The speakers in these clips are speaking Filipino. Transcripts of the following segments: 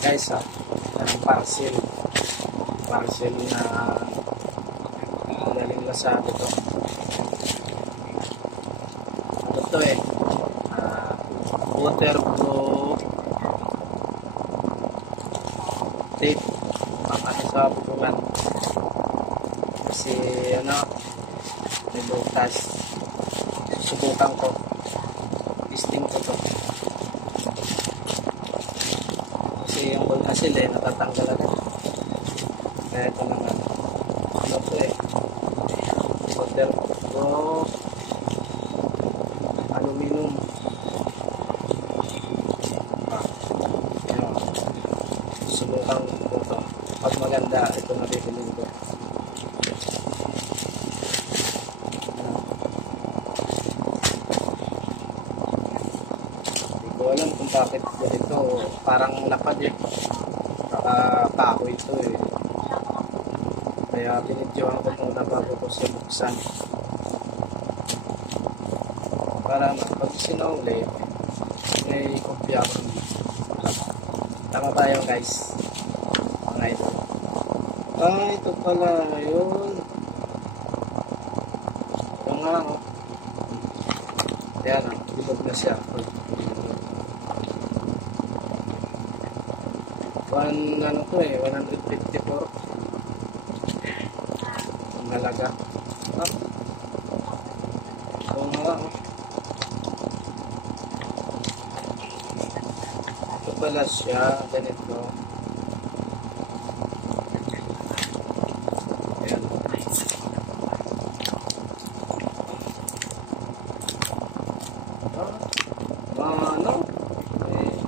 Guys, parcel na galing Lazada to. Ano to waterproof tape pang sa bukungan kasi may butas. Susubukan ko, testing ko to kasi yung bull asil natatanggal agad. Kaya ito naman to waterproof aluminum. Subukan ko to. Pag maganda, ito na bibilin ko. Hindi ko alam kung bakit ganito. Parang lapad kahoy ito Kaya binidyohan ko muna bago ko siya buksan. Para pag sinaulit, may kopya ko. Tama tayo guys. Mga ito. Ito pala yun. Ito nga Ayan libog na siya. Ano to 154 ang halaga. Ito nga ito pala siya ganito. Ayan.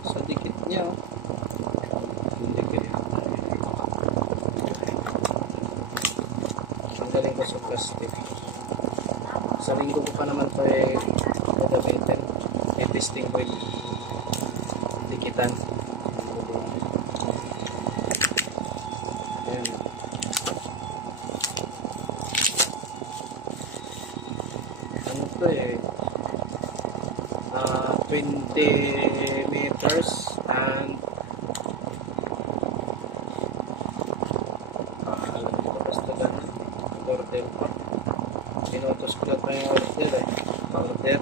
Sa dikit niya galing ko sa plastic. Sa linggo ko pa naman ito gagamitin. Testing ko dikitan. Ayan. Ano ito 20 meters and basta lang order pa. Pinutos ko lang pa yung order order.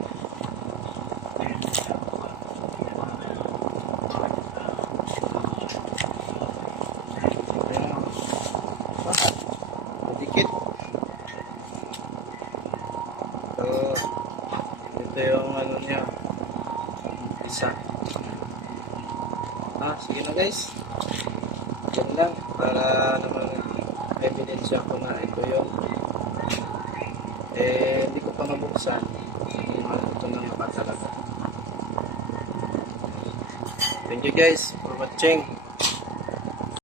Dikit. So ito yung niya isa. Sige na guys. Yan lang para naman evidence ko na ito yung hindi ko pa mabuksan. Ito na nga talaga. Thank you guys for watching.